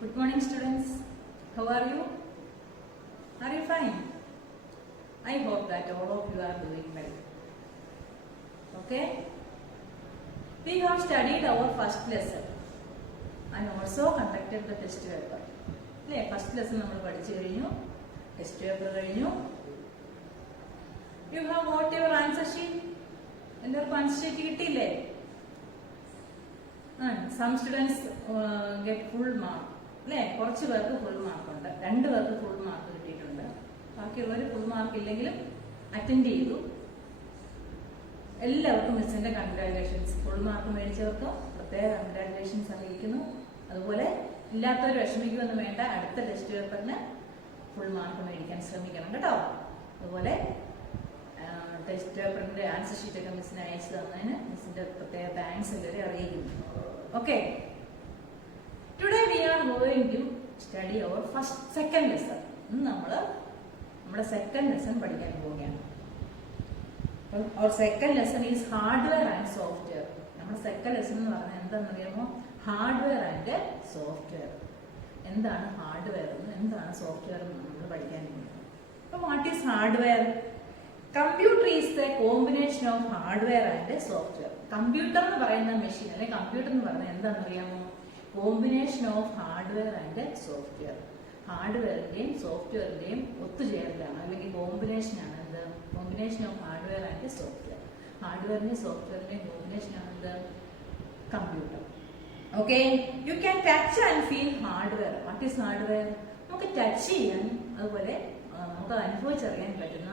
Good morning, students. How are you? Are you fine? I hope that all of you are doing well. Okay? We have studied our first lesson and also conducted the test paper. First lesson we studied, test paper. You have got your answer sheet and your answer sheet. Some students get full mark. കുറച്ച് പേർക്ക് full മാർക്കുണ്ട്, 2 പേർക്ക് full mark കിട്ടിയിട്ടുണ്ട്. ബാക്കിയുള്ളവർ full mark ഇല്ലെങ്കിലും attend ചെയ്തു. എല്ലാവർക്കും മിസ്സിന്റെ congratulations. Full mark മേടിച്ചവർക്ക് പ്രത്യേക കൺഗ്രാജുലേഷൻസ് അറിയിക്കുന്നു. അതുപോലെ ഇല്ലാത്തവർ വിഷമിക്കുമെന്ന് വേണ്ട, അടുത്ത ടെസ്റ്റ് പേപ്പറിന് ഫുൾ മാർക്ക് മേടിക്കാൻ ശ്രമിക്കണം കേട്ടോ. അതുപോലെ ടെസ്റ്റ് പേപ്പറിന്റെ ആൻസർ ഷീറ്റൊക്കെ മിസ്സിന് അയച്ചു തന്നതിന് മിസ്സിന്റെ പ്രത്യേക താങ്ക്സ് എല്ലാവരും അറിയിക്കുന്നു. Okay, today we are going to study our second lesson. നമ്മൾ നമ്മുടെ സെക്കൻഡ് ലെസൺ പഠിക്കാൻ പോവുകയാണ്. Our second lesson is hardware and software. നമ്മുടെ സെക്കൻഡ് ലെസൺ എന്ന് പറഞ്ഞാൽ എന്താണെന്ന് അറിയാമോ? Hardware and software. എന്താണ് ഹാർഡ്വെയർ എന്നും എന്താണ് സോഫ്റ്റ്വെയർ എന്നും നമ്മൾ പഠിക്കാൻ പോകുന്നത്. അപ്പോൾ what is hardware? Computer is the combination of hardware and software. Computer എന്ന് പറയുന്ന മെഷീൻ അല്ലെങ്കിൽ കമ്പ്യൂട്ടർ എന്ന് പറഞ്ഞാൽ എന്താണെന്ന് അറിയാമോ? Combination of hardware and software. ഹാർഡ്വെയറിന്റെയും സോഫ്റ്റ്വെയറിന്റെയും ഒത്തുചേരലാണ് അല്ലെങ്കിൽ കോമ്പിനേഷനാണ് എന്ത്? Combination of hardware and software. ഹാർഡ്വെയറിന്റെയും സോഫ്റ്റ്വെയറിന്റെയും കോമ്പിനേഷനാണ് എന്ത്? Computer. Okay, you can touch and feel hardware. What is hardware? നമുക്ക് ടച്ച് ചെയ്യാൻ അതുപോലെ നമുക്ക് അനുഭവിച്ചറിയാൻ പറ്റുന്ന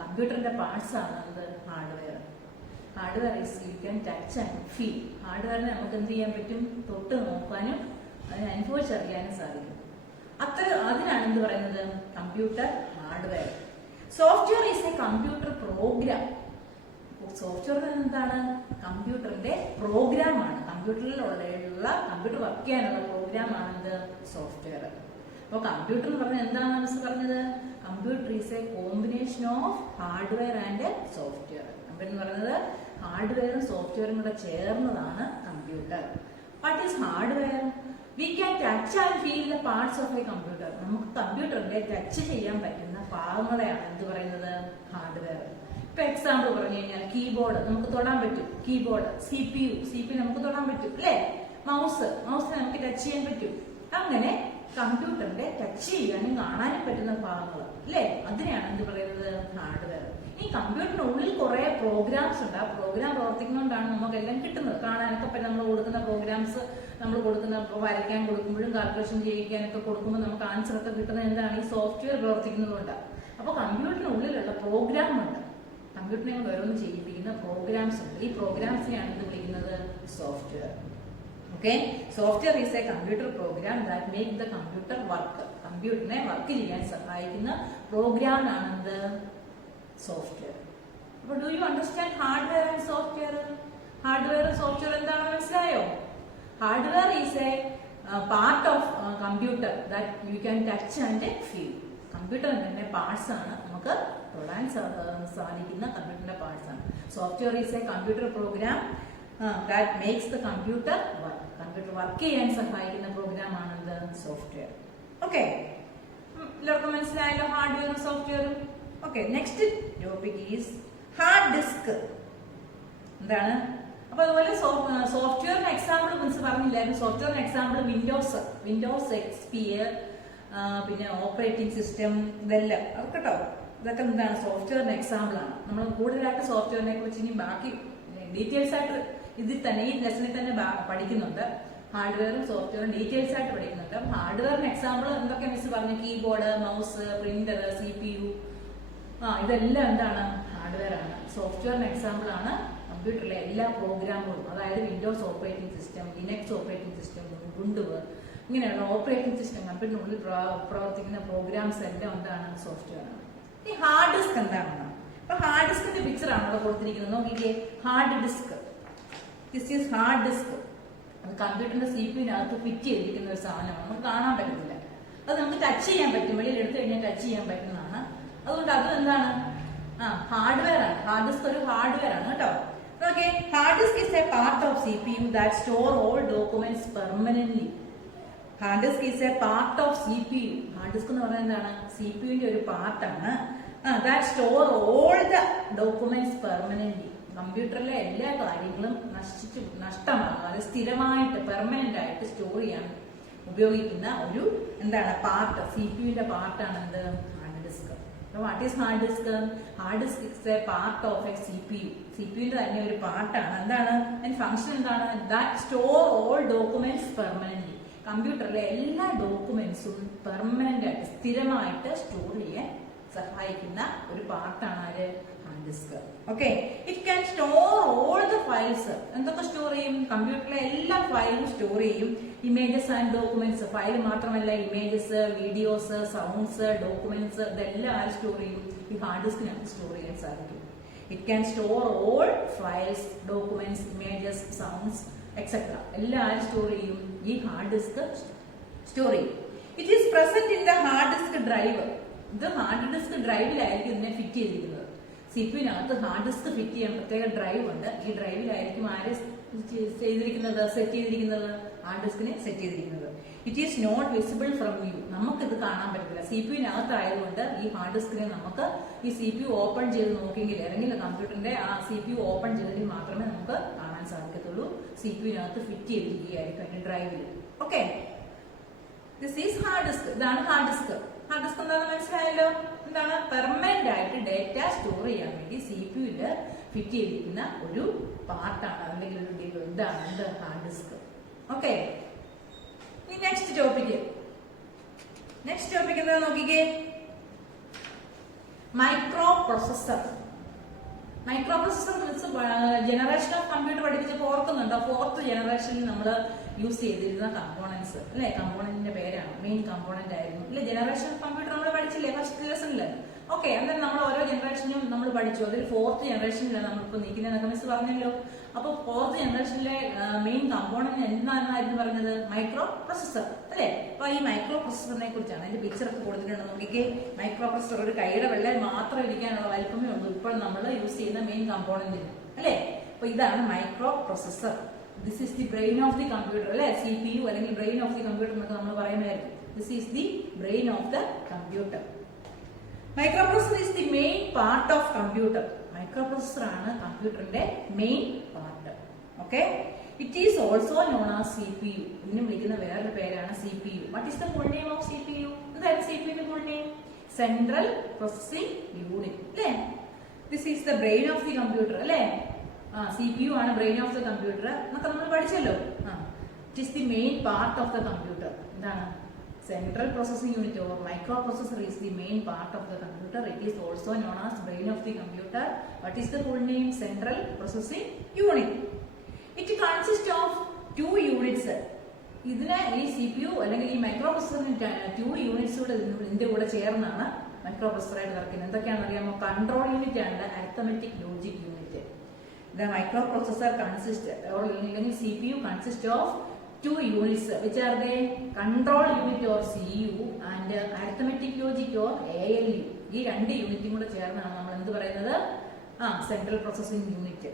കമ്പ്യൂട്ടറിന്റെ പാർട്സ് ആണ് എന്ത്? Hardware. Hardware is you can touch and feel. ഹാർഡ്വെയറിനെ നമുക്ക് എന്ത് ചെയ്യാൻ പറ്റും? തൊട്ട് നോക്കാനും അതിനെ അനുഭവിച്ചറിയാനും സാധിക്കും. അതിനാണ് എന്ത് പറയുന്നത്? Computer hardware. Software is a computer programme. Software എന്താണ്? കമ്പ്യൂട്ടറിന്റെ പ്രോഗ്രാമാണ്. കമ്പ്യൂട്ടറിലുള്ള കമ്പ്യൂട്ടർ വർക്ക് ചെയ്യാനുള്ള പ്രോഗ്രാമാണ് എന്ത്? സോഫ്റ്റ്വെയർ. അപ്പോൾ കമ്പ്യൂട്ടർ എന്ന് പറഞ്ഞാൽ എന്താണ് മിസ് പറഞ്ഞത്? Computer is A combination of hardware and software. എന്ന് പറയുന്നത് ഹാർഡ്വെയറും സോഫ്റ്റ്വെയറും കൂടെ ചേർന്നതാണ് computer. What is hardware? We can touch and feel the parts of a computer. നമുക്ക് കമ്പ്യൂട്ടറിന്റെ ടച്ച് ചെയ്യാൻ പറ്റുന്ന ഭാഗങ്ങളെയാണ് എന്ത് പറയുന്നത്? ഹാർഡ്വെയർ. ഇപ്പൊ എക്സാമ്പിൾ പറഞ്ഞു കഴിഞ്ഞാൽ കീബോർഡ് നമുക്ക് തൊടാൻ പറ്റും. കീബോർഡ്, സി പി യു നമുക്ക് തൊടാൻ പറ്റും അല്ലെ? മൗസിനെ നമുക്ക് ടച്ച് ചെയ്യാൻ പറ്റും. അങ്ങനെ കമ്പ്യൂട്ടറിന്റെ ടച്ച് ചെയ്യാനും കാണാനും പറ്റുന്ന ഭാഗങ്ങൾ അല്ലെ? അതിനെയാണ് എന്ത് പറയുന്നത്? ഹാർഡ്വെയർ. ഈ കമ്പ്യൂട്ടറിനുള്ളിൽ കുറെ പ്രോഗ്രാംസ് ഉണ്ട്. ആ പ്രോഗ്രാം പ്രവർത്തിക്കുന്നതുകൊണ്ടാണ് നമുക്കെല്ലാം കിട്ടുന്നത്. കാണാനൊക്കെ പറ്റും. നമ്മൾ കൊടുക്കുന്ന പ്രോഗ്രാംസ്, നമ്മൾ കൊടുക്കുന്ന വരയ്ക്കാൻ കൊടുക്കുമ്പോഴും കാൽക്കുലേഷൻ ചെയ്യിക്കാനൊക്കെ കൊടുക്കുമ്പോൾ നമുക്ക് ആൻസർ ഒക്കെ കിട്ടുന്നത് എന്താണ്? ഈ സോഫ്റ്റ്വെയർ പ്രവർത്തിക്കുന്നതുകൊണ്ടാണ്. അപ്പൊ കമ്പ്യൂട്ടറിനുള്ളിലുള്ള പ്രോഗ്രാം ഉണ്ട്. കമ്പ്യൂട്ടറിനെ കൊണ്ട് ഓരോന്ന് ചെയ്യിപ്പിക്കുന്ന പ്രോഗ്രാംസ് ഉണ്ട്. ഈ പ്രോഗ്രാംസിനെയാണ് എന്ത് വിളിക്കുന്നത്? Software. Okay, software is a computer program that make the computer work. കമ്പ്യൂട്ടറിനെ വർക്ക് ചെയ്യാൻ സഹായിക്കുന്ന പ്രോഗ്രാമാണ് എന്ത്? സോഫ്റ്റ്വെയർ. അപ്പോൾ do you understand hardware and software? Hardware software എന്താണെന്ന് മനസ്സിലായോ? Hardware is a part of computer that you can touch and feel. കമ്പ്യൂട്ടറിന്റെ തന്നെ പാർട്സ് ആണ്, നമുക്ക് തൊടാൻ സാധിക്കുന്ന കമ്പ്യൂട്ടറിന്റെ പാർട്സ് ആണ്. Software is a computer program that makes the computer work. Computer work ചെയ്യാൻ സഹായിക്കുന്ന പ്രോഗ്രാം ആണ് എന്ത്? സോഫ്റ്റ്വെയർ. ഓക്കെ, എല്ലാവർക്കും മനസ്സിലായല്ലോ ഹാർഡ്വെയറും സോഫ്റ്റ്വെയറും. Okay, next topic is hard disk. എന്താണ്? അപ്പൊ അതുപോലെ സോഫ്റ്റ്വെയറിന് എക്സാമ്പിൾ മിസ് പറഞ്ഞില്ലായിരുന്നു. സോഫ്റ്റ്വെയറിന് എക്സാമ്പിൾ വിൻഡോസ് എക്സ്പി, പിന്നെ ഓപ്പറേറ്റിംഗ് സിസ്റ്റം, ഇതെല്ലാം കേട്ടോ. ഇതൊക്കെ എന്താണ്? സോഫ്റ്റ്വെയറിന് എക്സാമ്പിൾ ആണ്. നമ്മൾ കൂടുതലായിട്ട് സോഫ്റ്റ്വെയറിനെ കുറിച്ച് ഇനി ബാക്കി ഡീറ്റെയിൽസ് ആയിട്ട് ഇതിൽ തന്നെ ഈ ലെസണിൽ തന്നെ പഠിക്കുന്നുണ്ട്. ഹാർഡ്വെയറും സോഫ്റ്റ്വെയറും ഡീറ്റെയിൽസ് ആയിട്ട് പഠിക്കുന്നുണ്ട്. ഹാർഡ്വെയറിന് എക്സാമ്പിൾ എന്തൊക്കെ മിസ് പറഞ്ഞു? കീബോർഡ്, മൗസ്, പ്രിന്റർ, CPU, ഇതെല്ലാം എന്താണ്? ഹാർഡ്വെയർ ആണ്. സോഫ്റ്റ്വെയറിന് എക്സാമ്പിൾ ആണ് കമ്പ്യൂട്ടറിലെ എല്ലാ പ്രോഗ്രാമുകളും. അതായത് Windows operating system, Linux operating system, Ubuntu, ഇങ്ങനെയുള്ള ഓപ്പറേറ്റിംഗ് സിസ്റ്റം, കമ്പ്യൂട്ടറിനുള്ളിൽ പ്രവർത്തിക്കുന്ന പ്രോഗ്രാംസ് എല്ലാം എന്താണ്? സോഫ്റ്റ്വെയർ ആണ്. ഈ ഹാർഡ് ഡിസ്ക് എന്താണെന്ന്, അപ്പൊ ഹാർഡ് ഡിസ്കിന്റെ പിക്ചർ ആണ് ഇവിടെ കൊടുത്തിരിക്കുന്നത്. നോക്കിക്കേ, hard disk. This is hard disk. അത് കമ്പ്യൂട്ടറിന്റെ CPU-നകത്ത് ഫിറ്റ് ചെയ്തിരിക്കുന്ന ഒരു സാധനമാണ്. നമുക്ക് കാണാൻ പറ്റുന്നില്ല. അത് നമുക്ക് ടച്ച് ചെയ്യാൻ പറ്റും. വെളിയിൽ എടുത്തു കഴിഞ്ഞാൽ ടച്ച് ചെയ്യാൻ പറ്റുന്നതാണ്. അതുകൊണ്ട് അത് എന്താണ്? ഹാർഡ്വെയർ ആണ്. ഹാർഡ് ഡിസ്ക് ഒരു ഹാർഡ്വെയർ ആണ് കേട്ടോ. Okay, hard disk is a part of CPU that store all documents permanently. Hard disk is a part of CPU. Hard disk എന്ന് പറയുന്നത് എന്താണ്? CPUവിന്റെ ഒരു പാർട്ടാണ്. That store all the documents permanently. കമ്പ്യൂട്ടറിലെ എല്ലാ കാര്യങ്ങളും നഷ്ടമാകാതെ സ്ഥിരമായിട്ട് പെർമനന്റ് ആയിട്ട് സ്റ്റോർ ചെയ്യാൻ ഉപയോഗിക്കുന്ന ഒരു എന്താണ് പാർട്ട്, CPUവിന്റെ പാർട്ടാണ് എന്ത്? Hard disk. What is hard disk? Hard disk is a part of a CPU. CPUവിന്റെ തന്നെ ഒരു പാർട്ടാണ്. എന്താണ് അതിന്റെ ഫംഗ്ഷൻ? എന്താണ്? That store all documents permanently. കമ്പ്യൂട്ടറിലെ എല്ലാ ഡോക്യുമെന്റ്സും പെർമനന്റ് ആയിട്ട് സ്ഥിരമായിട്ട് സ്റ്റോർ ചെയ്യാൻ സഹായിക്കുന്ന ഒരു പാർട്ടാണ് ആര്? Hard disk. Okay, it can store all the files. എന്തൊക്കെ സ്റ്റോർ ചെയ്യും? കമ്പ്യൂട്ടറിലെ എല്ലാ ഫയലും സ്റ്റോർ ചെയ്യും. Images and documents. ഫയൽ മാത്രമല്ല, ഇമേജസ്, വീഡിയോസ്, സൗണ്ട്സ്, ഡോക്യുമെന്റ്സ്, ഇതെല്ലാം ആര് സ്റ്റോർ ചെയ്യും? ഈ ഹാർഡ് ഡിസ്കിനകത്ത് സ്റ്റോർ ചെയ്യാൻ സാധിക്കും. It can store all files, documents, images, sounds etcetera. എല്ലാം ആര് സ്റ്റോർ ചെയ്യും? ഈ ഹാർഡ് ഡിസ്ക് സ്റ്റോർ ചെയ്യും. It is present in the hard disk drive. ഇത് ഹാർഡ് ഡിസ്ക് ഡ്രൈവിലായിരിക്കും ഇതിനെ ഫിറ്റ് ചെയ്തിരിക്കുന്നത്. CPUവിനകത്ത് ഹാർഡ് ഡിസ്ക് ഫിറ്റ് ചെയ്യാൻ പ്രത്യേക ഡ്രൈവ് ഉണ്ട്. ഈ ഡ്രൈവിലായിരിക്കും ആര് ചെയ്തിരിക്കുന്നത്? സെറ്റ് ചെയ്തിരിക്കുന്നത്? ഹാർഡ് ഡിസ്കിനെ സെറ്റ് ചെയ്തിരിക്കുന്നത്. It is not visible from view. നമുക്കിത് കാണാൻ പറ്റത്തില്ല. CPUവിനകത്തായതുകൊണ്ട് ഈ ഹാർഡ് ഡിസ്കിനെ നമുക്ക് ഈ CPU ഓപ്പൺ ചെയ്ത് നോക്കിയെങ്കിൽ, അല്ലെങ്കിൽ കമ്പ്യൂട്ടറിന്റെ ആ CPU ഓപ്പൺ ചെയ്തെങ്കിൽ മാത്രമേ നമുക്ക് കാണാൻ സാധിക്കത്തുള്ളൂ. CPUവിനകത്ത് ഫിറ്റ് ചെയ്തിരിക്കുകയായിരിക്കും അതിന്റെ ഡ്രൈവിൽ. Okay, this is hard disk. ഇതാണ് ഹാർഡ് ഡിസ്ക്. ഹാർഡ് ഡിസ്ക് എന്താണെന്ന് മനസ്സിലായല്ലോ. എന്താണ്? പെർമനന്റ് ആയിട്ട് ഡേറ്റ സ്റ്റോർ ചെയ്യാൻ വേണ്ടി CPUവിൽ ഫിറ്റ് ചെയ്തിരിക്കുന്ന ഒരു പാർട്ടാണ്, അല്ലെങ്കിൽ ഒരു ഇതാണ് എന്ത്? Hard disk. ഓക്കെ, ഇനി നെക്സ്റ്റ് ടോപ്പിക് എന്താ നോക്കിക്കേ. Micro processor. Micro processor means generation of computer പഠിപ്പിച്ചപ്പോൾ ഓർക്കുന്നുണ്ടോ? 4th ജനറേഷനിൽ നമ്മൾ യൂസ് ചെയ്തിരുന്ന കമ്പോണൻസ് അല്ലെ? കമ്പോണന്റിന്റെ പേരാണ്, മെയിൻ കമ്പോണന്റ് ആയിരുന്നു അല്ലെ? ജനറേഷൻ ഓഫ് കമ്പ്യൂട്ടർ നമ്മൾ പഠിച്ചില്ലേ ഫസ്റ്റ് ലെസണില്? ഓക്കെ, അന്നേരം നമ്മൾ ഓരോ ജനറേഷനും നമ്മൾ പഠിച്ചു. അതിൽ 4th ജനറേഷനിലാണ് നമ്മളിപ്പോ നിൽക്കുന്നതെന്നൊക്കെ മിസ് പറഞ്ഞല്ലോ. അപ്പൊ 4th ജനറേഷനിലെ മെയിൻ കമ്പോണന്റ് എന്തായിരുന്നു പറഞ്ഞത്? മൈക്രോ പ്രൊസസർ അല്ലെ? അപ്പൊ ഈ മൈക്രോ പ്രൊസസറിനെ കുറിച്ചാണ് അതിന്റെ പിക്ചർ ഒക്കെ കൊടുത്തിട്ടുണ്ട്. നോക്കിക്കേ, മൈക്രോ പ്രൊസസർ ഒരു കൈയുടെ വെള്ളം മാത്രം ഇരിക്കാനുള്ള വലിപ്പമേ ഉള്ളൂ ഇപ്പോൾ നമ്മൾ യൂസ് ചെയ്യുന്ന മെയിൻ കമ്പോണന്റിന് അല്ലെ? അപ്പൊ ഇതാണ് micro processor. This is the brain of the computer അല്ലെ? CPU അല്ലെങ്കിൽ ബ്രെയിൻ ഓഫ് ദി കമ്പ്യൂട്ടർ എന്നൊക്കെ നമ്മൾ പറയുന്നതായിരിക്കും. This is the brain of the computer. Microprocessor is the main part of computer. Microprocessor ആണ് കമ്പ്യൂട്ടറിന്റെ main part. Okay, it is also known as CPU. ഇതിനെ വിളിക്കുന്ന വേറൊരു പേരാണ് CPU. What is the full name of CPU? എന്താണ് CPUവിന്റെ full name? Central processing unit അല്ലേ? This is the brain of the computer അല്ലേ? CPU ആണ് ബ്രെയിൻ ഓഫ് ദ കമ്പ്യൂട്ടർ എന്നൊക്കെ നമ്മൾ പഠിച്ചല്ലോ. It is the main part of the computer. എന്താണ്? Central processing unit or microprocessor is the main part of the computer. It is also known as brain of the computer. What is the full name? Central processing unit. It consists of 2 units. ഇതിനെ ഈ CPU അല്ലെങ്കിൽ ഈ മൈക്രോപ്രൊസസറിന് 2 units കൂടെ ഇതിന്റെ കൂടെ ചേർന്നാണ് മൈക്രോപ്രൊസസറായിട്ട് വർക്കുന്നത്. എന്തൊക്കെയാണെന്ന് അറിയാമോ? Control unit and arithmetic logic unit. The microprocessor consists or CPU consists of 2 units, which are the control unit or CU and arithmetic logic or ALU. ഈ 2 യൂണിറ്റും കൂടെ ചേർന്നാണ് നമ്മൾ എന്ത് പറയുന്നത്? Central processing unit.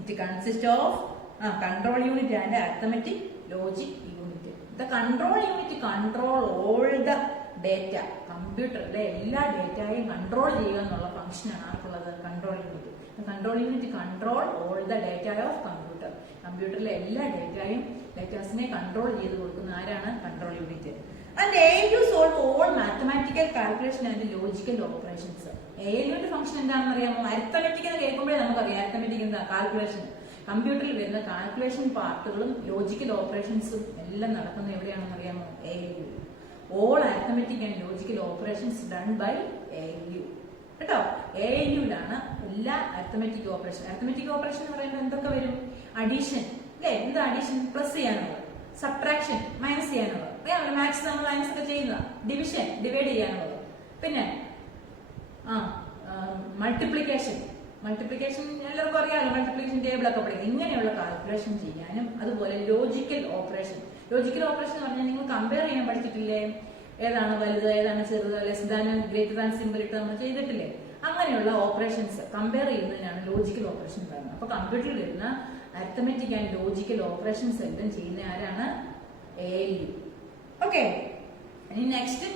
It consist of control unit and arithmetic logic unit. The control unit control all the data. കമ്പ്യൂട്ടറിലെ എല്ലാ ഡേറ്റയും കൺട്രോൾ ചെയ്യുക എന്നുള്ള ഫംഗ്ഷനാണ് ആർക്കുള്ളത്? Control unit. Control unit control all the data of computer. കമ്പ്യൂട്ടറിലെ എല്ലാ ഡേറ്റാസിനെ കൺട്രോൾ ചെയ്ത് കൊടുക്കുന്ന ആരാണ്? Control unit. And ALU solve all mathematical calculation and logical operations. ALUവിന്റെ ഫംഗ്ഷൻ എന്താണെന്ന് അറിയാമോ? അരിത്തമെറ്റിക് എന്ന് കേൾക്കുമ്പോഴേ നമുക്കറിയാം അരിത്തമെറ്റിക് എന്താ? കാൽക്കുലേഷൻ. കമ്പ്യൂട്ടറിൽ വരുന്ന കാൽക്കുലേഷൻ പാർട്ടുകളും ലോജിക്കൽ ഓപ്പറേഷൻസും എല്ലാം നടക്കുന്നത് എവിടെയാണെന്ന് അറിയാമോ? ALU. All arithmetic and logical operations done by ALU. കേട്ടോ? ALUവിലാണ് എല്ലാ അരിത്തമെറ്റിക് ഓപ്പറേഷൻ. അരിത്തമെറ്റിക് ഓപ്പറേഷൻ എന്ന് പറയുമ്പോൾ എന്തൊക്കെ വരും? അഡീഷൻ അല്ലേ? എന്താ അഡീഷൻ? പ്ലസ് ചെയ്യാനുള്ളത്. സബ്ട്രാക്ഷൻ മൈനസ് ചെയ്യാനുള്ളത്. അറിയാമല്ലോ, മാത്സ് നമ്മൾ മൈനസ് ഒക്കെ ചെയ്യുന്ന. ഡിവിഷൻ ഡിവൈഡ് ചെയ്യാനുള്ളത്. പിന്നെ മൾട്ടിപ്ലിക്കേഷൻ എല്ലാവർക്കും അറിയാമല്ലോ, മൾട്ടിപ്ലിക്കേഷൻ ടേബിൾ ഒക്കെ പഠിക്കും. ഇങ്ങനെയുള്ള കാൽക്കുലേഷൻ ചെയ്യാനും അതുപോലെ ലോജിക്കൽ ഓപ്പറേഷൻ എന്ന് പറഞ്ഞാൽ നിങ്ങൾ കമ്പയർ ചെയ്യാൻ പഠിച്ചിട്ടില്ലേ? ഏതാണ് വലുത്, ഏതാണ് ചെറുത്, less than greater than simple ഇട്ട് നമ്മൾ ചെയ്തിട്ടില്ലേ? അങ്ങനെയുള്ള ഓപ്പറേഷൻസ് കമ്പയർ ചെയ്യുന്നതിനാണ് ലോജിക്കൽ ഓപ്പറേഷൻ പറയുന്നത്. അപ്പൊ കമ്പ്യൂട്ടറിൽ വരുന്ന അരിത്തമെറ്റിക് ആൻഡ് ലോജിക്കൽ ഓപ്പറേഷൻസ് എല്ലാം ചെയ്യുന്ന ആരാണ്? ALU. ഓക്കെ. ഇനി നെക്സ്റ്റ്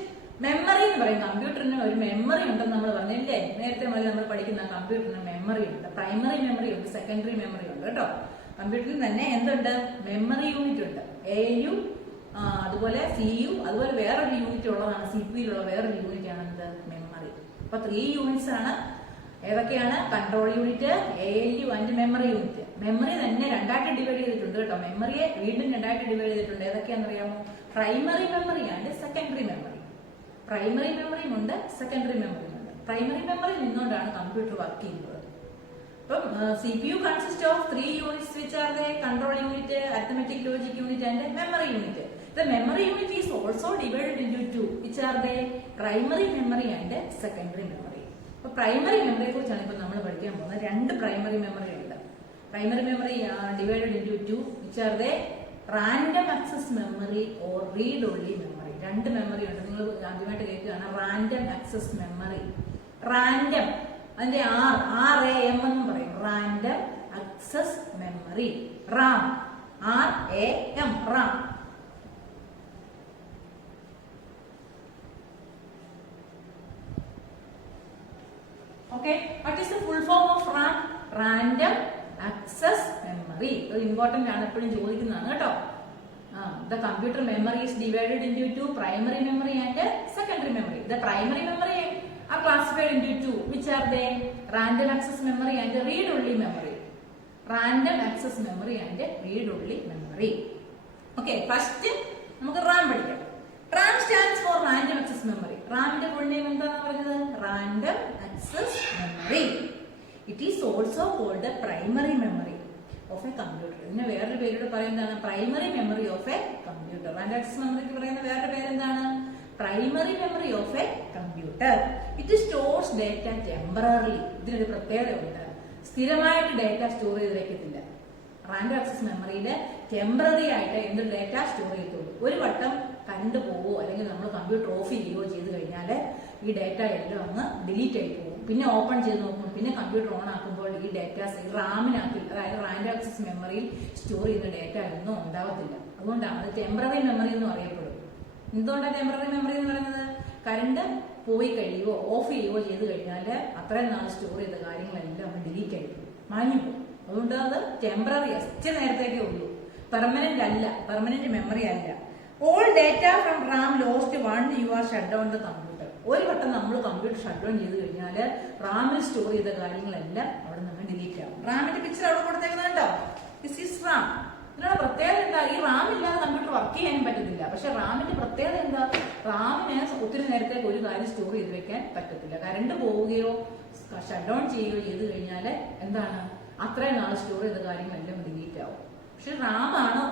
മെമ്മറി എന്ന് പറയും. കമ്പ്യൂട്ടറിന് ഒരു മെമ്മറി ഉണ്ടെന്ന് നമ്മൾ പറഞ്ഞില്ലേ, നേരത്തെ മുതൽ നമ്മൾ പഠിക്കുന്ന കമ്പ്യൂട്ടറിന് മെമ്മറി ഉണ്ട്. പ്രൈമറി മെമ്മറി ഉണ്ട്, സെക്കൻഡറി മെമ്മറി ഉണ്ട് കേട്ടോ. കമ്പ്യൂട്ടറിൽ തന്നെ എന്തുണ്ട്? മെമ്മറി യൂണിറ്റ് ഉണ്ട്. ALU, അതുപോലെ CU, അതുപോലെ വേറൊരു യൂണിറ്റ് ഉള്ളതാണ് CPU-യിലുള്ള വേറൊരു യൂണിറ്റ് ആണ് എന്ത്? മെമ്മറി. അപ്പൊ 3 യൂണിറ്റ്സ് ആണ്. ഏതൊക്കെയാണ്? Control unit, ALU and memory unit. Memory തന്നെ രണ്ടായിട്ട് ഡിവൈഡ് ചെയ്തിട്ടുണ്ട് കേട്ടോ. മെമ്മറിയെ വീണ്ടും രണ്ടായിട്ട് ഡിവൈഡ് ചെയ്തിട്ടുണ്ട്. ഏതൊക്കെയാണെന്ന് അറിയാമോ? Primary memory and secondary memory. Primary മെമ്മറിയും ഉണ്ട്, സെക്കൻഡറി മെമ്മറിയും ഉണ്ട്. പ്രൈമറി മെമ്മറി നിന്നുകൊണ്ടാണ് കമ്പ്യൂട്ടർ വർക്ക് ചെയ്യുന്നത്. അപ്പം CPU consists of 3 units which are the control unit, arithmetic logic unit and memory unit. The memory unit is also divided into 2 which are the primary memory and secondary memory. അപ്പോൾ primary മെമ്മറിയെ കുറിച്ചാണ് ഇപ്പോൾ നമ്മൾ പഠിക്കാൻ പോകുന്നത്. 2 primary memory ഉണ്ട്. Primary memory divided into 2 which are the random access memory or read only memory. 2 memory ഉണ്ട്. നിങ്ങൾ ആദ്യമായിട്ട് കേൾക്കുകയാണ് റാൻഡം ആക്സസ് മെമ്മറി. റാൻഡം, അതിന്റെ RAM എന്നും പറയും. Random access memory. RAM, RAM, RAM. Okay, what is the full form of RAM? Random access memory. ഇത് important ആണ്, എപ്പോഴും ചോദിക്കുന്നതാണ് കേട്ടോ. The computer memory is divided into 2 primary memory and secondary memory. The primary memory are classified into 2 which are the random access memory and read only memory. Random access memory and read only memory. Okay, first നമുക്ക് RAM പഠിക്കാം. RAM stands for random access memory. RAMന്റെ full name എന്താണെന്ന് പറഞ്ഞത്? Random access memory. It is also called the primary memory of a computer. ഇതിനെ വേറൊരു പേരോട് പറയുന്നതാണ് primary memory of a computer. Random access മെമ്മറിക്ക് പറയുന്ന വേറൊരു പേരെന്താണ്? Primary memory of a computer. It stores data temporarily. ഇതിനൊരു പ്രത്യേകതയുണ്ട്, സ്ഥിരമായിട്ട് ഡേറ്റ സ്റ്റോർ ചെയ്ത് വെക്കത്തില്ല. റാൻഡം ആക്സസ് മെമ്മറിയിൽ ടെമ്പററി ആയിട്ട് എന്ത് ഡേറ്റ സ്റ്റോർ ചെയ്യത്തുള്ളൂ. ഒരു വട്ടം കണ്ടു പോവോ അല്ലെങ്കിൽ നമ്മൾ കമ്പ്യൂട്ടർ ഓഫ് ചെയ്യുകയോ ചെയ്ത് കഴിഞ്ഞാൽ ഈ ഡേറ്റ എല്ലാം അങ്ങ് ഡിലീറ്റ് ആയി പോകും. പിന്നെ ഓപ്പൺ ചെയ്ത് നോക്കും, പിന്നെ കമ്പ്യൂട്ടർ ഓൺ ആക്കുമ്പോൾ ഈ ഡേറ്റാസ് റാമിനകത്ത്, അതായത് റാൻഡം ആക്സസ് മെമ്മറിയിൽ സ്റ്റോർ ചെയ്യുന്ന ഡേറ്റ ഒന്നും ഉണ്ടാവത്തില്ല. അതുകൊണ്ടാണ് അത് ടെമ്പററി മെമ്മറി എന്ന് അറിയപ്പെടും. എന്തുകൊണ്ടാണ് ടെമ്പററി മെമ്മറി എന്ന് പറയുന്നത്? കറണ്ട് പോയി കഴിയുവോ ഓഫ് ചെയ്യുകയോ ചെയ്ത് കഴിഞ്ഞാൽ അത്രയും നാൾ സ്റ്റോർ ചെയ്ത കാര്യങ്ങളെല്ലാം ഡിലീറ്റ് ആയി പോകും, മാഞ്ഞു പോകും. അതുകൊണ്ട് അത് ടെമ്പററി, ഇച്ചിരി നേരത്തേക്കേ ഉള്ളൂ, പെർമനന്റ് അല്ല, പെർമനന്റ് മെമ്മറി അല്ല. All data from Ram lost one you are shut down the computer. ഒരു വട്ടം നമ്മൾ കമ്പ്യൂട്ടർ ഷട്ട് ഡൗൺ ചെയ്ത് കഴിഞ്ഞാൽ റാമിൽ സ്റ്റോർ ചെയ്ത കാര്യങ്ങളെല്ലാം അവിടെ നിന്ന് ഡിലീറ്റ് ആവും. റാമിന്റെ പിക്ചർ അവിടെ കൊടുത്തേക്കുന്നുണ്ടോ? This is Ram. ഇതിനുള്ള പ്രത്യേകത എന്താ? ഈ റാം ഇല്ലാതെ കമ്പ്യൂട്ടർ വർക്ക് ചെയ്യാനും പറ്റത്തില്ല. പക്ഷെ റാമിന്റെ പ്രത്യേകത എന്താ? റാമിന് ഒത്തിരി നേരത്തേക്ക് ഒരു കാര്യം സ്റ്റോർ ചെയ്ത് വെക്കാൻ പറ്റത്തില്ല. കറണ്ട് പോവുകയോ ഷട്ട് ഡൗൺ ചെയ്യുകയോ ചെയ്ത് കഴിഞ്ഞാൽ എന്താണ്? അത്രയും നാൾ സ്റ്റോർ ചെയ്ത കാര്യങ്ങളെല്ലാം ഡിലീറ്റ് ആവും. പക്ഷെ റാമാണ്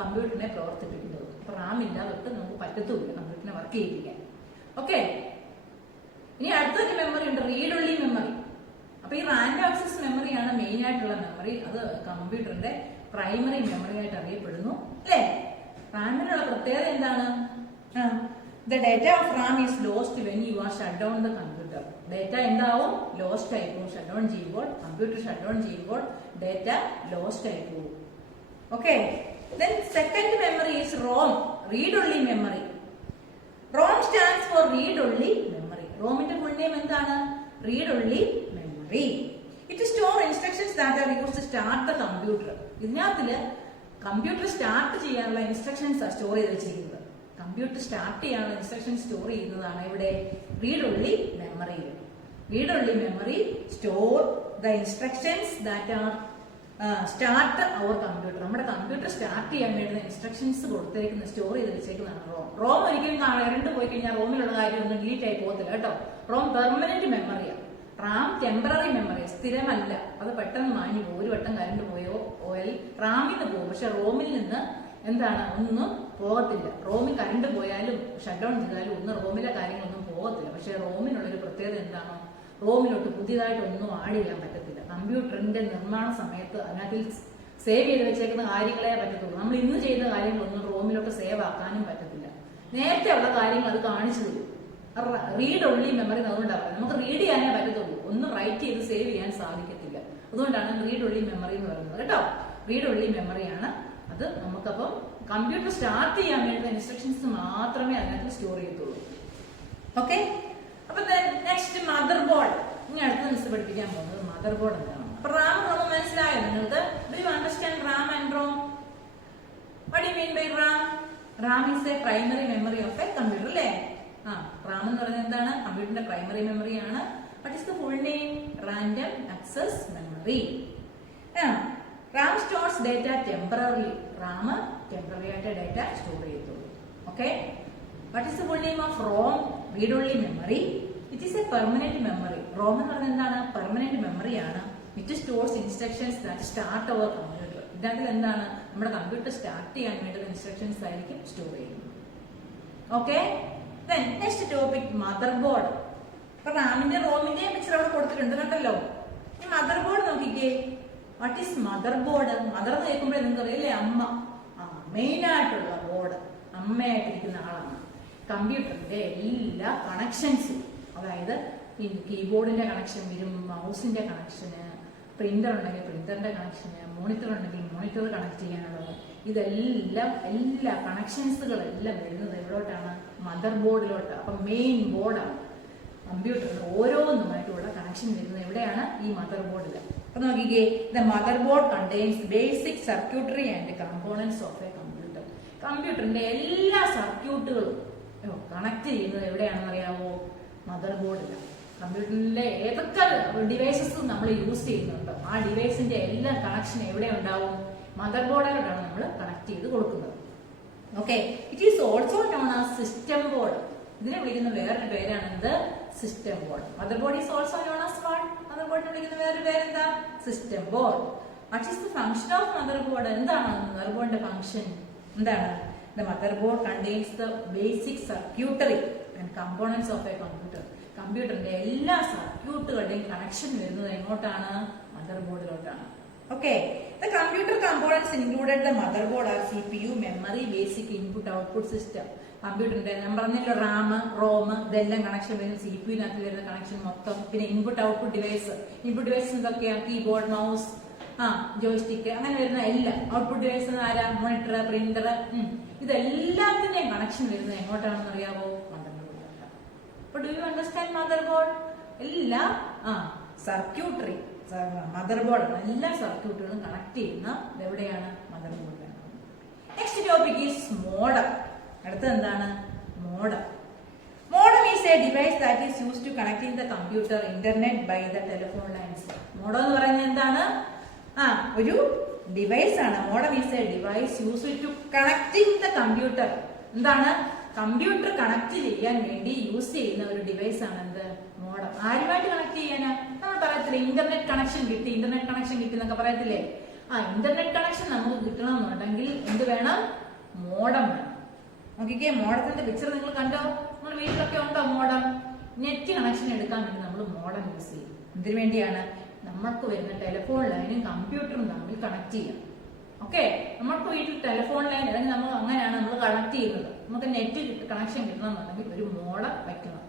കമ്പ്യൂട്ടറിനെ പ്രവർത്തിപ്പിക്കുന്നത്. അപ്പൊ റാം ഇല്ലാതൊട്ട് നമുക്ക് പറ്റത്തുമില്ല കമ്പ്യൂട്ടറിനെ വർക്ക് ചെയ്യിപ്പിക്കാൻ. ഓക്കെ, ഇനി അടുത്തൊരു മെമ്മറി ഉണ്ട്, റീഡ് ഒൺലി മെമ്മറി. അപ്പൊ ഈ റാൻഡം ആക്സസ് മെമ്മറിയാണ് മെയിൻ ആയിട്ടുള്ള മെമ്മറി. അത് കമ്പ്യൂട്ടറിന്റെ പ്രൈമറി മെമ്മറി ആയിട്ട് അറിയപ്പെടുന്നു, അല്ലേ? റാമിനുള്ള പ്രത്യേകത എന്താണ്? The data of Ram is lost when you are shut down the computer. Data എന്താവും? ലോസ്റ്റ് ആയി പോകും. ഷട്ട് ഡൗൺ ചെയ്യുമ്പോൾ, കമ്പ്യൂട്ടർ ഷട്ട് ഡൗൺ ചെയ്യുമ്പോൾ ഡേറ്റ ലോസ്റ്റ് ആയി പോകും. Okay, then second memory is ROM, read only memory. ROM stands for read only memory. ROMന്റെ full name എന്താണ്? read only memory. It store instructions that are used to start the computer. ഇതിനകത്തില് computer start ചെയ്യാനുള്ള instructions store ചെയ്ത് വെച്ചിരിക്കുന്നത്. Computer start ചെയ്യാനുള്ള instruction store ചെയ്യുന്നതാണ് ഇവിടെ read only മെമ്മറിയിൽ. Read only memory store the instructions that are start our computer. നമ്മുടെ computer start ചെയ്യാൻ വേണ്ടുന്ന ഇൻസ്ട്രക്ഷൻസ് കൊടുത്തേക്കുന്ന സ്റ്റോർ ചെയ്ത് വെച്ചേക്കുന്നതാണ് റോം. റോം ഒരിക്കലും കറണ്ട് പോയി കഴിഞ്ഞാൽ റോമിലുള്ള കാര്യം ഒന്നും ഡിലീറ്റ് ആയി പോകത്തില്ല കേട്ടോ. റോം പെർമനന്റ് മെമ്മറിയാണ്. റാം ടെമ്പററി മെമ്മറി, സ്ഥിരമല്ല. അത് പെട്ടെന്ന് മാഞ്ഞു പോകും. ഒരു വട്ടം കറണ്ട് പോയാൽ റാമിൽ നിന്ന് പോകും. പക്ഷെ റോമിൽ നിന്ന് എന്താണ്? ഒന്നും പോകത്തില്ല. റോമിൽ കറണ്ട് പോയാലും ഷട്ട് ഡൗൺ ചെയ്താലും ഒന്നും റോമിലെ കാര്യങ്ങളൊന്നും പോകത്തില്ല. പക്ഷെ റോമിനുള്ളൊരു പ്രത്യേകത എന്താണോ? റോമിലോട്ട് പുതിയതായിട്ടൊന്നും ആഡ് ചെയ്യാൻ പറ്റത്തില്ല. കമ്പ്യൂട്ടറിന്റെ നിർമ്മാണ സമയത്ത് അതിനകത്ത് സേവ് ചെയ്ത് വെച്ചേക്കുന്ന കാര്യങ്ങളെ പറ്റത്തുള്ളൂ. നമ്മൾ ഇന്ന് ചെയ്ത കാര്യങ്ങളൊന്നും റോമിലോട്ട് സേവ് ആക്കാനും പറ്റത്തില്ല. നേരത്തെ ഉള്ള കാര്യങ്ങൾ അത് കാണിച്ചു തരും. റീഡ് ഓൺലി മെമ്മറി അതുകൊണ്ടാണ് നമുക്ക് റീഡ് ചെയ്യാനേ പറ്റത്തുള്ളൂ. ഒന്നും റൈറ്റ് ചെയ്ത് സേവ് ചെയ്യാൻ സാധിക്കത്തില്ല. അതുകൊണ്ടാണ് റീഡ് ഓൺലി മെമ്മറി എന്ന് പറയുന്നത് കേട്ടോ. റീഡ് ഓൺലി മെമ്മറിയാണ് അത്. നമുക്കപ്പം കമ്പ്യൂട്ടർ സ്റ്റാർട്ട് ചെയ്യാൻ വേണ്ട ഇൻസ്ട്രക്ഷൻസ് മാത്രം സ്റ്റോർ ചെയ്യത്തുള്ളൂ. ഓക്കെ, അപ്പൊ നെക്സ്റ്റ് മദർ ബോർഡ്. ഇനി അടുത്ത മിസ് പഠിപ്പിക്കാൻ പോകുന്നത് മദർ ബോർഡ് എന്താണ്. അപ്പൊ റാം റോം മനസ്സിലായോ നിങ്ങൾക്ക്? Do you understand RAM and ROM? What do you mean by RAM? RAM is a primary memory of a computer അല്ലേ? റാം എന്ന് പറയുന്നത് എന്താണ്? കമ്പ്യൂട്ടറിന്റെ പ്രൈമറി മെമ്മറി ആണ്. What is the full name? Random access memory. RAM stores data temporary. RAM temporary ആയിട്ട് data store ചെയ്യത്തുള്ളൂ. Okay, what is the full name of ROM? Read only memory. It is a permanent memory. ROM എന്ന് പറയുന്നത് എന്താണ്? Permanent memory ആണ്. It stores instructions that start our computer. ഇതിനകത്ത് എന്താണ്? നമ്മുടെ computer start ചെയ്യാൻ വേണ്ടുന്ന ഇൻസ്ട്രക്ഷൻസ് ആയിരിക്കും സ്റ്റോർ ചെയ്യുന്നത്. Okay, next topic mother board. അപ്പൊ റാമിന്റെ റോമിന്റെയും പിക്ചർ അവിടെ കൊടുത്തിട്ടുണ്ട് കണ്ടല്ലോ. ഈ മദർ ബോർഡ് നോക്കിക്കേ. What is mother board? Mother എന്ന് കേൾക്കുമ്പോഴേ നിങ്ങൾക്ക് അറിയില്ലേ? അമ്മ. മെയിൻ ആയിട്ടുള്ള ബോർഡ് അമ്മയായിട്ടിരിക്കുന്ന ആളാണ്. കമ്പ്യൂട്ടറിന്റെ എല്ലാ കണക്ഷൻസും, അതായത് കീബോർഡിന്റെ കണക്ഷൻ വരും, മൗസിന്റെ കണക്ഷന്, പ്രിന്റർ ഉണ്ടെങ്കിൽ പ്രിന്ററിന്റെ കണക്ഷന്, മോണിറ്റർ ഉണ്ടെങ്കിൽ മോണിറ്റർ കണക്ട് ചെയ്യാനുള്ളത്, ഇതെല്ലാം എല്ലാ കണക്ഷൻസുകളെല്ലാം വരുന്നത് എവിടോട്ടാണ്? മദർ ബോർഡിലോട്ട്. അപ്പൊ മെയിൻ ബോർഡാണ് കമ്പ്യൂട്ടറിൽ ഓരോന്നുമായിട്ടുള്ള കണക്ഷൻ വരുന്നത് എവിടെയാണ്? ഈ മദർ ബോർഡിൽ. അപ്പൊ നോക്കിക്കേ, the mother board contains basic circuitry and components of a computer. കമ്പ്യൂട്ടറിന്റെ എല്ലാ സർക്യൂട്ടുകളും കണക്ട് ചെയ്യുന്നത് എവിടെയാണെന്ന് അറിയാവോ? മദർ ബോർഡിലാണ്. കമ്പ്യൂട്ടറിലെ ഏതൊക്കെ ഡിവൈസസ് നമ്മൾ യൂസ് ചെയ്യുന്നുണ്ടോ ആ ഡിവൈസിന്റെ എല്ലാ കണക്ഷൻ എവിടെ ഉണ്ടാവും? മദർ ബോർഡിലോട്ടാണ് നമ്മൾ കണക്ട് ചെയ്ത് കൊടുക്കുന്നത്. Okay, it is also known as system board. ഇതിനെ വിളിക്കുന്ന വേറൊരു പേരാണ് എന്ത്? System board. Mother board is also known as what? Mother ബോർഡിനെ വിളിക്കുന്ന വേറൊരു പേരെന്താ? System board. What is the function of mother board? എന്താണ് മദർ ബോർഡിന്റെ ഫംഗ്ഷൻ? എന്താണ്? The mother board contains the basic circuitry and components of a computer. കമ്പ്യൂട്ടറിന്റെ എല്ലാ സർക്യൂട്ടുകളുടെയും കണക്ഷൻ വരുന്നത് എങ്ങോട്ടാണ്? മദർ ബോർഡിലോട്ടാണ്. Okay, the computer components included the mother board are CPU, memory, basic input output system. കമ്പ്യൂട്ടറിന്റെ ഞാൻ പറഞ്ഞല്ലോ റാം, റോം, ഇതെല്ലാം കണക്ഷൻ വരുന്ന CPU-നകത്ത് വരുന്ന കണക്ഷൻ മൊത്തം. പിന്നെ input output device. Input device എന്തൊക്കെയാണ്? കീബോർഡ്, മൗസ്, ജോയ്സ്റ്റിക്ക്, അങ്ങനെ വരുന്ന എല്ലാം. ഔട്ട്പുട്ട് ഡിവൈസ് ആരാ? Monitor, printer. ഇതെല്ലാത്തിന്റെയും കണക്ഷൻ വരുന്നത് എങ്ങോട്ടാണെന്ന് അറിയാവോ? മദർ ബോർഡിലോട്ടാണ്. അപ്പൊ do you understand mother board? എല്ലാ സർക്യൂട്ടറി മദർ ബോർഡ് എല്ലാ സർക്യൂട്ടുകളും കണക്ട് ചെയ്യുന്ന എവിടെയാണ്? മദർ ബോർഡിലാണ്. Next topic is modem. അടുത്തത് എന്താണ്? Modem. Modem is a device that is used to connecting the computer internet by the telephone lines. Modem എന്ന് പറയുന്നത് എന്താണ്? ഒരു ഡിവൈസ് ആണ്. Modem is a device used to connecting the computer. എന്താണ്? Computer connect ചെയ്യാൻ വേണ്ടി യൂസ് ചെയ്യുന്ന ഒരു ഡിവൈസ് ആണ് എന്ത്? മോഡം. ആരുമായിട്ട് കണക്ട് ചെയ്യാനാ? നമ്മൾ പറയത്തില്ലേ ഇന്റർനെറ്റ് കണക്ഷൻ കിട്ടി, ഇന്റർനെറ്റ് കണക്ഷൻ കിട്ടി എന്നൊക്കെ പറയത്തില്ലേ? ഇന്റർനെറ്റ് കണക്ഷൻ നമുക്ക് കിട്ടണമെന്നുണ്ടെങ്കിൽ എന്ത് വേണം? മോഡം വേണം. നോക്കിക്കേ, മോഡത്തിന്റെ പിക്ചർ നിങ്ങൾ കണ്ടോ? നമ്മുടെ വീട്ടിലൊക്കെ ഉണ്ടോ മോഡം? നെറ്റ് കണക്ഷൻ എടുക്കാൻ വേണ്ടി നമ്മൾ മോഡം യൂസ് ചെയ്യും. ഇതിനു വേണ്ടിയാണ് നമുക്ക് വരുന്ന ടെലിഫോൺ ലൈനും കമ്പ്യൂട്ടറും തമ്മിൽ കണക്ട് ചെയ്യാം. ഓക്കെ, നമുക്ക് വീട്ടിൽ ടെലിഫോൺ ലൈൻ അല്ലെങ്കിൽ നമ്മൾ അങ്ങനെയാണ് നമ്മൾ കണക്ട് ചെയ്യുന്നത്. നമുക്ക് നെറ്റ് കണക്ഷൻ കിട്ടണമെന്നുണ്ടെങ്കിൽ ഒരു മോഡം വയ്ക്കണം.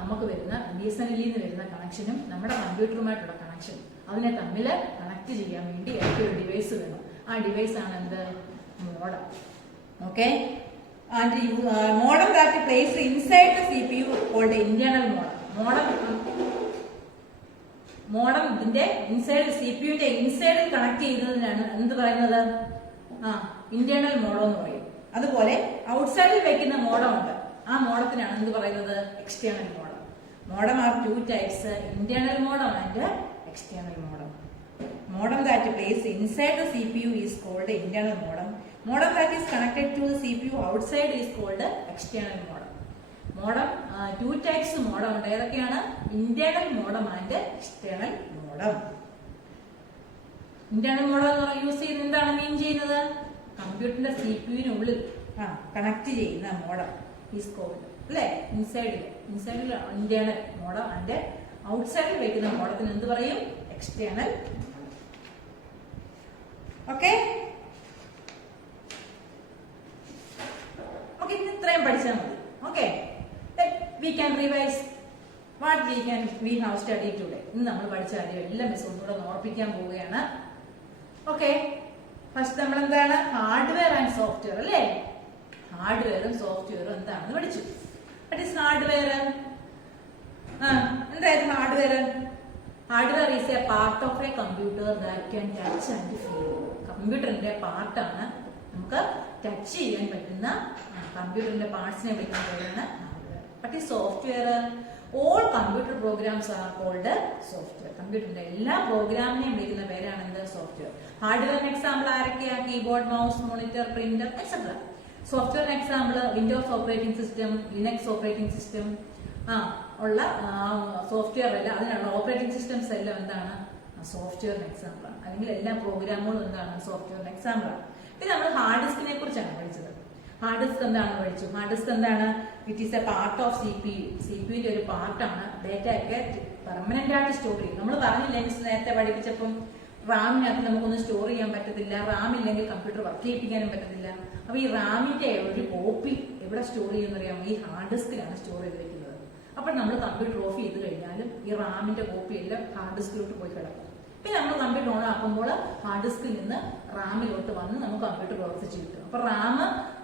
നമുക്ക് വരുന്ന BSNL നിന്ന് വരുന്ന കണക്ഷനും നമ്മുടെ കമ്പ്യൂട്ടറുമായിട്ടുള്ള കണക്ഷൻ അതിനെ തമ്മിൽ കണക്ട് ചെയ്യാൻ വേണ്ടി ഒരു ഡിവൈസ് വേണം. ആ ഡിവൈസ് ആണ് എന്ത്? Modem. Okay, and modem that place inside the CPU called internal modem. Modem ഇതിന്റെ ഇൻസൈഡ് CPU-ന്റെ ഇൻസൈഡിൽ കണക്ട് ചെയ്യുന്നതിനാണ് എന്ത് പറയുന്നത്? ഇന്റേണൽ മോഡം എന്ന് പറയും. അതുപോലെ ഔട്ട്സൈഡിൽ വെക്കുന്ന മോഡം ഉണ്ട്. ആ മോഡത്തിനാണ് എന്ത് പറയുന്നത്? External modem. Modem are 2 types, internal modem and external modem. Modem that place inside the CPU is called internal modem. Modem that is connected to the CPU outside is called external modem. Modem 2 types modem ഉണ്ട്. ഏതൊക്കെയാണ്? Internal modem and external modem. Internal modem എന്ന് use ചെയ്യുന്നത് എന്താണ് mean ചെയ്യുന്നത്? കമ്പ്യൂട്ടറിന്റെ CPU-നുള്ളിൽ connect ചെയ്യുന്ന modem is called അല്ലെ ഇൻസൈഡിൽ ഇന്റേണൽ മോഡം ആൻഡ് ഔട്ട്സൈഡിൽ വെക്കുന്ന മോഡത്തിന് എന്ത് പറയും? എക്സ്റ്റേണൽ. ഓക്കെ, ഇന്ന് ഇത്രയും പഠിച്ചാൽ മതി. Okay, we can revise what we have studied today. ഇന്ന് നമ്മൾ പഠിച്ച കാര്യം എല്ലാം മിസ് ഒന്നുകൂടെ ഓർപ്പിക്കാൻ പോവുകയാണ്. ഓക്കെ, ഫസ്റ്റ് നമ്മൾ എന്താണ്? ഹാർഡ്വെയർ ആൻഡ് സോഫ്റ്റ്വെയർ അല്ലേ? ഹാർഡ്വെയറും സോഫ്റ്റ്വെയറും എന്താണെന്ന് പഠിച്ചു. What is hardware? എന്തായിരുന്നു hardware? Hardware is a part of a computer that can touch and feel. കമ്പ്യൂട്ടറിന്റെ പാർട്ടാണ്, നമുക്ക് ടച്ച് ചെയ്യാൻ പറ്റുന്ന കമ്പ്യൂട്ടറിന്റെ പാർട്സിനെ വിളിക്കുന്ന പേരാണ് hardware. What is software? All computer programs are called software. കമ്പ്യൂട്ടറിന്റെ എല്ലാ പ്രോഗ്രാമിനെയും വിളിക്കുന്ന പേരാണ് എന്ത്? സോഫ്റ്റ്വെയർ. ഹാർഡ്വെയറിന് എക്സാമ്പിൾ ആരൊക്കെയാ? Keyboard, mouse, monitor, printer etcetera. സോഫ്റ്റ്വെയറിന് example Windows operating system, Linux operating system ഉള്ള സോഫ്റ്റ്വെയർ അല്ല, അതിനുള്ള ഓപ്പറേറ്റിംഗ് സിസ്റ്റംസ് എല്ലാം എന്താണ്? സോഫ്റ്റ്വെയറിന് എക്സാമ്പിൾ ആണ്. അല്ലെങ്കിൽ എല്ലാ പ്രോഗ്രാമുകളും എന്താണ്? സോഫ്റ്റ്വെയറിന് എക്സാമ്പിൾ ആണ്. പിന്നെ നമ്മൾ ഹാർഡ് ഡിസ്കിനെ കുറിച്ചാണ് പഠിച്ചത്. ഹാർഡ് ഡിസ്ക് എന്താണെന്ന് പഠിച്ചു. ഹാർഡ് ഡിസ്ക് എന്താണ്? It is a part of CPU. CPUന്റെ ഒരു പാർട്ടാണ്. ഡേറ്റ ഒക്കെ പെർമനന്റ് ആയിട്ട് സ്റ്റോർ ചെയ്യും. നമ്മൾ പറഞ്ഞില്ലേ മിസ് നേരത്തെ പഠിപ്പിച്ചപ്പം റാമിനകത്ത് നമുക്കൊന്നും സ്റ്റോർ ചെയ്യാൻ പറ്റത്തില്ല, റാം ഇല്ലെങ്കിൽ കമ്പ്യൂട്ടർ വർക്ക് ചെയ്യിപ്പിക്കാനും പറ്റത്തില്ല. അപ്പൊ ഈ റാമിന്റെ ഒരു കോപ്പി എവിടെ സ്റ്റോർ ചെയ്യുമെന്ന് അറിയാമോ? ഈ ഹാർഡ് ഡിസ്കിലാണ് സ്റ്റോർ ചെയ്ത് വെക്കുന്നത്. അപ്പൊ നമ്മൾ കമ്പ്യൂട്ടർ ഓഫ് ചെയ്ത് കഴിഞ്ഞാലും ഈ റാമിന്റെ കോപ്പി എല്ലാം ഹാർഡ് ഡിസ്കിലോട്ട് പോയി കിടക്കും. പിന്നെ നമ്മൾ കമ്പ്യൂട്ടർ ഓൺ ആക്കുമ്പോൾ ഹാർഡ് ഡിസ്കിൽ നിന്ന് റാമിലോട്ട് വന്ന് നമുക്ക് കമ്പ്യൂട്ടർ പ്രവർത്തിച്ച് കിട്ടും. അപ്പൊ റാം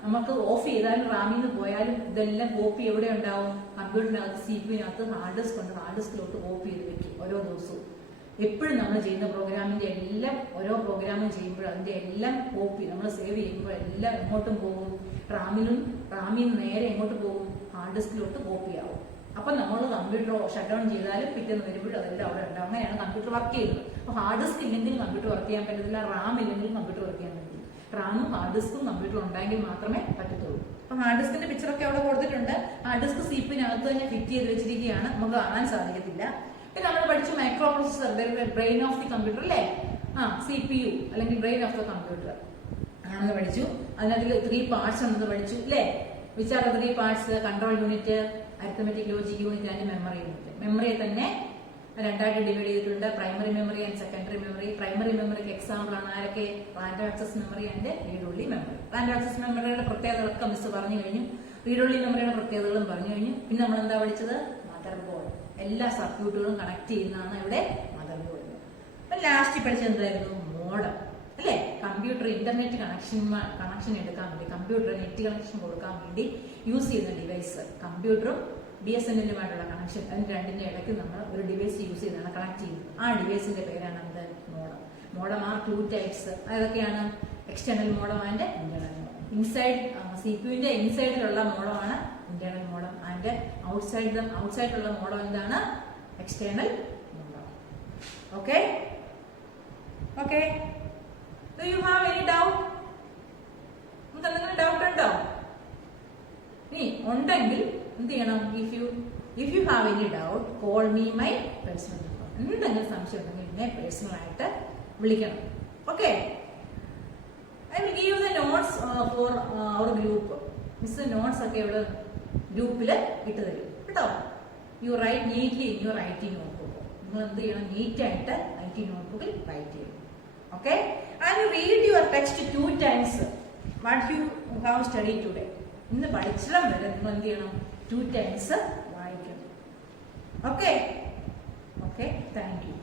നമുക്ക് ഓഫ് ചെയ്താലും റാമിൽ നിന്ന് പോയാലും ഇതെല്ലാം കോപ്പി എവിടെ ഉണ്ടാവും? കമ്പ്യൂട്ടറിനകത്ത് CPU-നകത്ത് ഹാർഡ് ഡിസ്ക് ഉണ്ട്. ഹാർഡ് ഡിസ്കിലോട്ട് കോപ്പി ചെയ്ത് വെക്കും ഓരോ ദിവസവും. എപ്പോഴും നമ്മൾ ചെയ്യുന്ന പ്രോഗ്രാമിന്റെ എല്ലാം ഓരോ പ്രോഗ്രാമും ചെയ്യുമ്പോൾ അതിന്റെ എല്ലാം കോപ്പി നമ്മൾ സേവ് ചെയ്യുമ്പോൾ എല്ലാം എങ്ങോട്ടും പോകും? റാമിൽ നിന്ന് നേരെ എങ്ങോട്ട് പോകും? ഹാർഡ് ഡിസ്കിലോട്ട് കോപ്പി ആവും. അപ്പൊ നമ്മൾ കമ്പ്യൂട്ടർ ഷട്ട് ഡൗൺ ചെയ്താലും പിറ്റേന്ന് വരുമ്പോഴും അതെല്ലാം അവിടെ ഉണ്ടാവും. അങ്ങനെയാണ് കമ്പ്യൂട്ടർ വർക്ക് ചെയ്യുന്നത്. അപ്പൊ ഹാർഡ് ഡിസ്ക് ഇല്ലെങ്കിലും കമ്പ്യൂട്ടർ വർക്ക് ചെയ്യാൻ പറ്റത്തില്ല, റാം ഇല്ലെങ്കിലും കമ്പ്യൂട്ടർ വർക്ക് ചെയ്യാൻ പറ്റില്ല. റാമും ഹാർഡ് ഡിസ്കും കമ്പ്യൂട്ടർ ഉണ്ടെങ്കിൽ മാത്രമേ പറ്റത്തുള്ളൂ. അപ്പൊ ഹാർഡ് ഡിസ്കിന്റെ പിക്ചറൊക്കെ അവിടെ കൊടുത്തിട്ടുണ്ട്. ഹാർഡ് ഡിസ്ക് CPU-നകത്ത് തന്നെ ഫിറ്റ് ചെയ്ത് വെച്ചിരിക്കുകയാണ്, നമുക്ക് കാണാൻ സാധിക്കത്തില്ല. പിന്നെ നമ്മൾ പഠിച്ചു micro processor, brain of the computer അല്ലേ? CPU അല്ലെങ്കിൽ ബ്രെയിൻ ഓഫ് ദ കമ്പ്യൂട്ടർ ആണെന്ന് പഠിച്ചു. അതിനകത്ത് 3 പാർട്സ് ഉണ്ടെന്ന് പഠിച്ചു അല്ലേ? Which are 3 parts? Control unit, arithmetic logic unit and memory unit. മെമ്മറിയെ തന്നെ രണ്ടായിട്ട് ഡിവൈഡ് ചെയ്തിട്ടുണ്ട്, primary memory and secondary memory. Primary മെമ്മറിക്ക് എക്സാമ്പിൾ ആണ് ആരൊക്കെ? Random access memory and read only memory. Random access മെമ്മറിയുടെ പ്രത്യേകതകളൊക്കെ മിസ് പറഞ്ഞു കഴിഞ്ഞു. റീഡ് ഓൺലി മെമ്മറിയുടെ പ്രത്യേകതകളും പറഞ്ഞു കഴിഞ്ഞു. പിന്നെ നമ്മൾ എന്താ പഠിച്ചത്? Mother board. എല്ലാ സർക്യൂട്ടുകളും കണക്ട് ചെയ്യുന്നതാണ് ഇവിടെ മദർ ബോർഡ്. അപ്പൊ ലാസ്റ്റ് പഠിച്ചത് എന്തായിരുന്നു? മോഡം അല്ലെ? കമ്പ്യൂട്ടർ ഇന്റർനെറ്റ് കണക്ഷൻ എടുക്കാൻ വേണ്ടി, കമ്പ്യൂട്ടർ നെറ്റ് കണക്ഷൻ കൊടുക്കാൻ വേണ്ടി യൂസ് ചെയ്യുന്ന ഡിവൈസ്. കമ്പ്യൂട്ടറും BSNL-ഉമായിട്ടുള്ള കണക്ഷൻ, അതിന് രണ്ടിന്റെ ഇടയ്ക്ക് നമ്മൾ ഒരു ഡിവൈസ് യൂസ് ചെയ്താണ് കണക്ട് ചെയ്യുന്നത്. ആ ഡിവൈസിന്റെ പേരാണ് എന്ത്? മോഡം. Modem are 2 types. അതൊക്കെയാണ് external modem and internal modem. Inside CPU-ന്റെ ഇൻസൈഡിലുള്ള മോഡമാണ് ഇന്റേണൽ മോഡം ആൻഡ് ഔട്ട്സൈഡിലുള്ള മോഡം എന്താണ്? External modem. Okay okay. Do you have any doubt? നിങ്ങൾക്ക് എന്തെങ്കിലും ഡൗട്ട് ഉണ്ടോ? നീ ഉണ്ടെങ്കിൽ എന്ത് ചെയ്യണം? If you have any doubt, call me my personal number. എന്തെങ്കിലും സംശയം ഉണ്ടെങ്കിൽ എന്നെ പേഴ്സണൽ ആയിട്ട് വിളിക്കണം. Okay. I will give you the notes for our group. Miss notes ഒക്കെ ഇവിടെ ഗ്രൂപ്പിൽ ഇട്ട് തരും കേട്ടോ. You write neatly in your IT notebook. നിങ്ങൾ എന്ത് ചെയ്യണം? നീറ്റായിട്ട് IT നോട്ട്ബുക്കിൽ റൈറ്റ് ചെയ്യണം. Okay, and read your text 2 times what you have studied today. ഇന്ന് പഠിച്ചതും വരെ നിങ്ങൾ എന്ത് ചെയ്യണം? 2 times വായിക്കണം. Okay, thank you.